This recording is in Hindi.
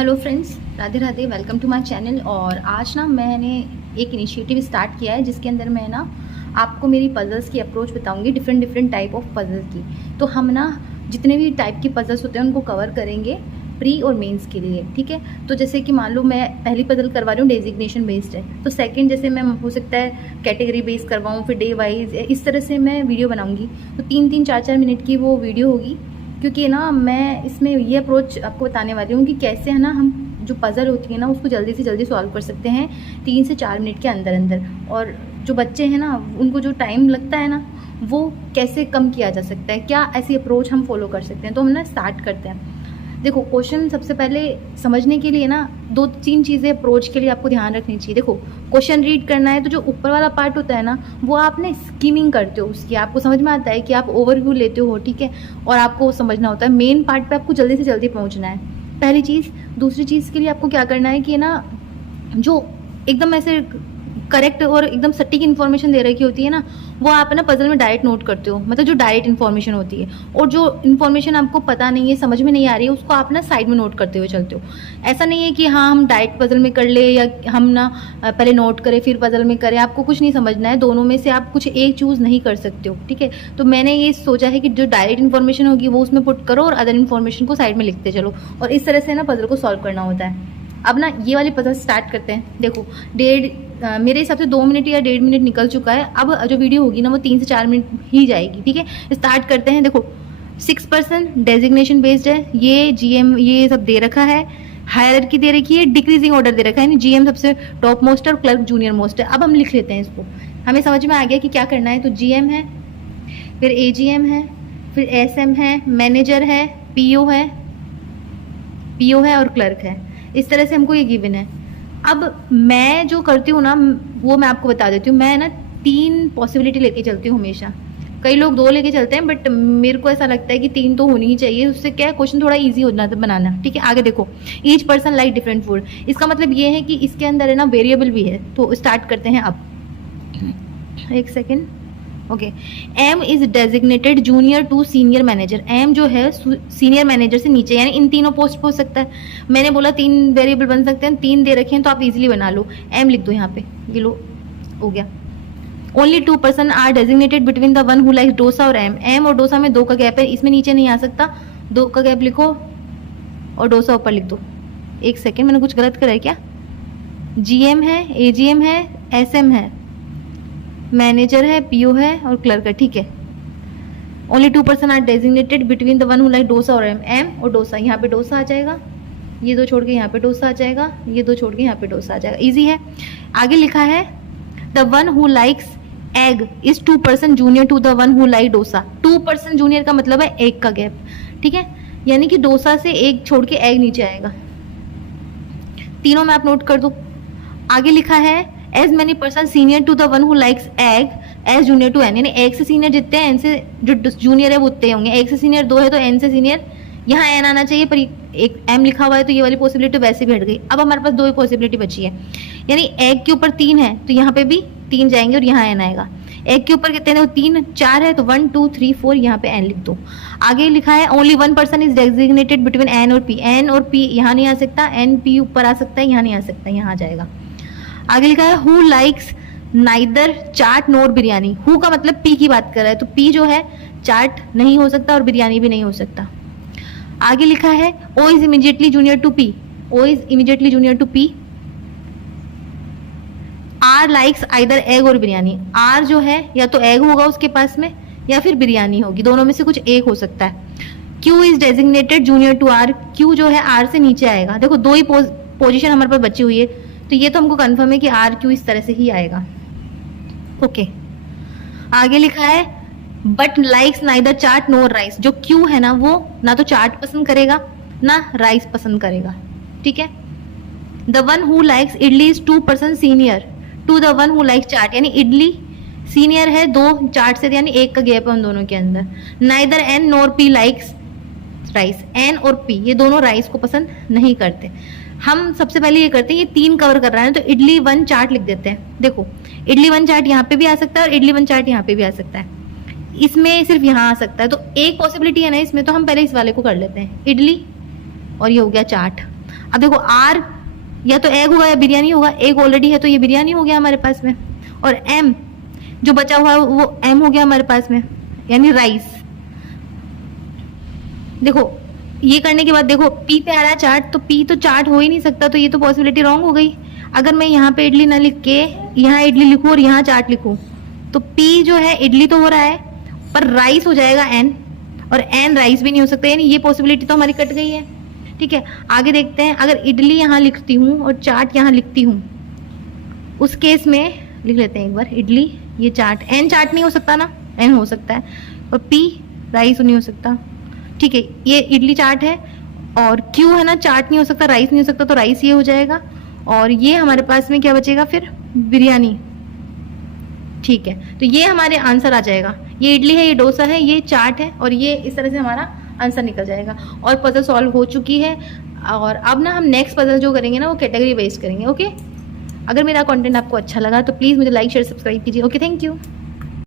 Hello friends, Radhe Radhe. Welcome to my channel. और आज ना मैंने एक इनिशिएटिव स्टार्ट किया है जिसके अंदर मैं ना आपको मेरी पजल्स की अप्रोच बताऊंगी, डिफरेंट टाइप ऑफ पजल की। तो हम ना जितने भी टाइप की पजल्स होते हैं उनको कवर करेंगे प्री और मेंस के लिए, ठीक है। तो जैसे कि मान लो मैं पहली पजल करवा रही हूँ, डेजिग्नेशन बेस्ड है, तो सेकंड जैसे मैं हो सकता है कैटेगरी बेस्ड करवाऊँ, फिर डे वाइज, इस तरह से मैं वीडियो बनाऊँगी। तो 3-3 4-4 मिनट की वो वीडियो होगी, क्योंकि ना मैं इसमें ये अप्रोच आपको बताने वाली हूँ कि कैसे है ना हम जो पज़ल होती है ना उसको जल्दी से जल्दी सॉल्व कर सकते हैं 3 से 4 मिनट के अंदर अंदर। और जो बच्चे हैं ना उनको जो टाइम लगता है ना वो कैसे कम किया जा सकता है, क्या ऐसी अप्रोच हम फॉलो कर सकते हैं। तो हम ना स्टार्ट करते हैं। देखो, क्वेश्चन सबसे पहले समझने के लिए ना 2-3 चीज़ें अप्रोच के लिए आपको ध्यान रखनी चाहिए। देखो, क्वेश्चन रीड करना है तो जो ऊपर वाला पार्ट होता है ना वो आप ना स्कीमिंग करते हो उसकी, आपको समझ में आता है कि आप ओवरव्यू लेते हो, ठीक है। और आपको समझना होता है मेन पार्ट पे आपको जल्दी से जल्दी पहुंचना है, पहली चीज़। दूसरी चीज़ के लिए आपको क्या करना है कि ना जो एकदम ऐसे करेक्ट और एकदम सटीक इन्फॉर्मेशन दे रखी होती है ना वो आप ना पजल में डायरेक्ट नोट करते हो, मतलब जो डायरेक्ट इन्फॉर्मेशन होती है। और जो इन्फॉर्मेशन आपको पता नहीं है, समझ में नहीं आ रही है, उसको आप ना साइड में नोट करते हुए चलते हो। ऐसा नहीं है कि हाँ हम डायरेक्ट पजल में कर ले या हम ना पहले नोट करें फिर पजल में करें, आपको कुछ नहीं समझना है। दोनों में से आप कुछ एक चूज़ नहीं कर सकते हो, ठीक है। तो मैंने ये सोचा है कि जो डायरेक्ट इन्फॉर्मेशन होगी वो उसमें पुट करो और अदर इन्फॉर्मेशन को साइड में लिखते चलो, और इस तरह से ना पजल को सॉल्व करना होता है। अब ना ये वाली पजल स्टार्ट करते हैं। देखो, मेरे हिसाब से 2 मिनट या 1.5 मिनट निकल चुका है। अब जो वीडियो होगी ना वो 3 से 4 मिनट ही जाएगी, ठीक है। स्टार्ट करते हैं। देखो, 6% डेजिग्नेशन बेस्ड है, ये जीएम ये सब दे रखा है, हायरार्की दे रखी है, डिक्रीजिंग ऑर्डर दे रखा है, जीएम सबसे टॉप मोस्ट है और क्लर्क जूनियर मोस्ट है। अब हम लिख लेते हैं इसको, हमें समझ में आ गया कि क्या करना है। तो जीएम है, फिर एजीएम है, फिर एसएम है, मैनेजर है, पीओ है और क्लर्क है। इस तरह से हमको ये गिवन है। अब मैं जो करती हूँ ना वो मैं आपको बता देती हूँ। मैं ना 3 पॉसिबिलिटी लेके चलती हूँ हमेशा। कई लोग 2 लेके चलते हैं, बट मेरे को ऐसा लगता है कि 3 तो होनी ही चाहिए, उससे क्या है क्वेश्चन थोड़ा इजी हो जाता है बनाना, ठीक है। आगे देखो, each person like different food, इसका मतलब ये है कि इसके अंदर है ना वेरिएबल भी है। तो स्टार्ट करते हैं अब, एक second. Okay, M is designated junior to senior manager. M जो है सीनियर मैनेजर से नीचे, यानी इन तीनों पोस्ट पे हो सकता है। मैंने बोला 3 वेरिएबल बन सकते हैं, 3 दे रखे हैं तो आप इजीली बना लो। एम लिख दो यहाँ पे, ये लो हो गया। Only 2 person are designated between the one who like dosa और एम। एम और डोसा में 2 का गैप है, इसमें नीचे नहीं आ सकता, 2 का गैप लिखो और डोसा ऊपर लिख दो। एक सेकेंड, मैंने कुछ गलत करा है क्या? जीएम है, एजीएम है, एसएम है, मैनेजर है, पीओ है और क्लर्क है, ठीक है। Only 2 person are designated between the one who like dosa और एम। एम और डोसा, यहाँ पे डोसा आ जाएगा, ये 2 छोड़ के यहाँ पे डोसा आ जाएगा, ये 2 छोड़ के यहाँ पे डोसा आ जाएगा, इजी है। आगे लिखा है the one who likes egg is 2 person junior to the one who like dosa. 2 person junior का मतलब है एग का गैप, ठीक है। यानी कि डोसा से एग छोड़ के एग नीचे आएगा। तीनों में आप नोट कर दो। आगे लिखा है as many person senior to the one who likes egg as junior to N, यानी एग से सीनियर जितने हैं एन से जो जूनियर है वो उतने होंगे। एग से सीनियर 2 है तो एन से सीनियर, यहाँ एन आना चाहिए पर एक एम लिखा हुआ है तो ये वाली पॉसिबिलिटी वैसे भी हट गई। अब हमारे पास 2 ही पॉसिबिलिटी बची है, यानी एग के ऊपर 3 है तो यहाँ पे भी 3 जाएंगे और यहाँ एन आएगा। एग के ऊपर कितने हैं? 3 4 है तो 1 2 3 4 यहाँ पे एन लिख दो। आगे लिखा है only 1 person is designated between N और पी। एन और पी यहाँ नहीं आ सकता, एन पी ऊपर आ सकता है, यहाँ नहीं आ सकता, यहाँ आ जाएगा। आगे लिखा है who likes neither chaat NOR biryani. Who का मतलब पी की बात कर रहा है, तो पी जो है चाट नहीं हो सकता और बिरयानी भी नहीं हो सकता। आगे लिखा है O is immediately junior to P. O is immediately junior to P. R likes either egg और बिरयानी। आर जो है या तो एग होगा उसके पास में या फिर बिरयानी होगी, दोनों में से कुछ एक हो सकता है। Q is designated junior to R. Q जो है आर से नीचे आएगा। देखो 2 ही पोजीशन हमारे पास बची हुई है, तो ये तो हमको कंफर्म है कि आर क्यू इस तरह से ही आएगा। ओके, आगे लिखा है but likes neither chaat NOR rice. जो क्यू है ना वो ना तो चाट पसंद करेगा ना राइस पसंद करेगा, ठीक है। The one who likes idli is 2 person senior to the one who likes chaat, यानी इडली सीनियर है 2 चाट से, यानी 1 का गैप है उन दोनों के अंदर। नाइदर एन नोर पी लाइक्स राइस। एन और पी ये दोनों राइस को पसंद नहीं करते। हम सबसे पहले ये करते हैं, ये 3 कवर कर रहा है तो इडली 1 चाट लिख देते हैं। देखो, इडली 1 चाट यहाँ पे भी आ सकता है और इडली 1 चाट यहाँ पे भी आ सकता है, इसमें सिर्फ यहाँ आ सकता है। तो एक पॉसिबिलिटी है ना इसमें, तो हम पहले इस वाले को कर लेते हैं, इडली और ये हो गया चाट। अब देखो आर या तो एग होगा या बिरयानी होगा, एग ऑलरेडी है तो ये बिरयानी हो गया हमारे पास में, और एम जो बचा हुआ है वो एम हो गया हमारे पास में, यानी राइस। देखो ये करने के बाद देखो पी पे आ रहा है चाट, तो पी तो चाट हो ही नहीं सकता, तो ये तो पॉसिबिलिटी रॉन्ग हो गई। अगर मैं यहाँ पे इडली ना लिख के यहाँ इडली लिखूँ और यहाँ चाट लिखूँ, तो पी जो है इडली तो हो रहा है पर राइस हो जाएगा एन, और एन राइस भी नहीं हो सकता, यानी ये पॉसिबिलिटी तो हमारी कट गई है। ठीक है, आगे देखते हैं। अगर इडली यहाँ लिखती हूँ और चाट यहाँ लिखती हूँ, उस केस में लिख लेते हैं एक बार, इडली ये चाट, एन चाट नहीं हो सकता ना, एन हो सकता है, और पी राइस नहीं हो सकता। ठीक है, ये इडली चाट है, और क्यू है ना चाट नहीं हो सकता, राइस नहीं हो सकता, तो राइस ये हो जाएगा, और ये हमारे पास में क्या बचेगा फिर, बिरयानी। ठीक है, तो ये हमारे आंसर आ जाएगा, ये इडली है, ये डोसा है, ये चाट है, और ये इस तरह से हमारा आंसर निकल जाएगा। और पजल सॉल्व हो चुकी है, और अब ना हम नेक्स्ट पजल जो करेंगे ना वो कैटेगरी बेस्ड करेंगे। ओके, अगर मेरा कंटेंट आपको अच्छा लगा तो प्लीज़ मुझे लाइक शेयर सब्सक्राइब कीजिए। Okay, thank you.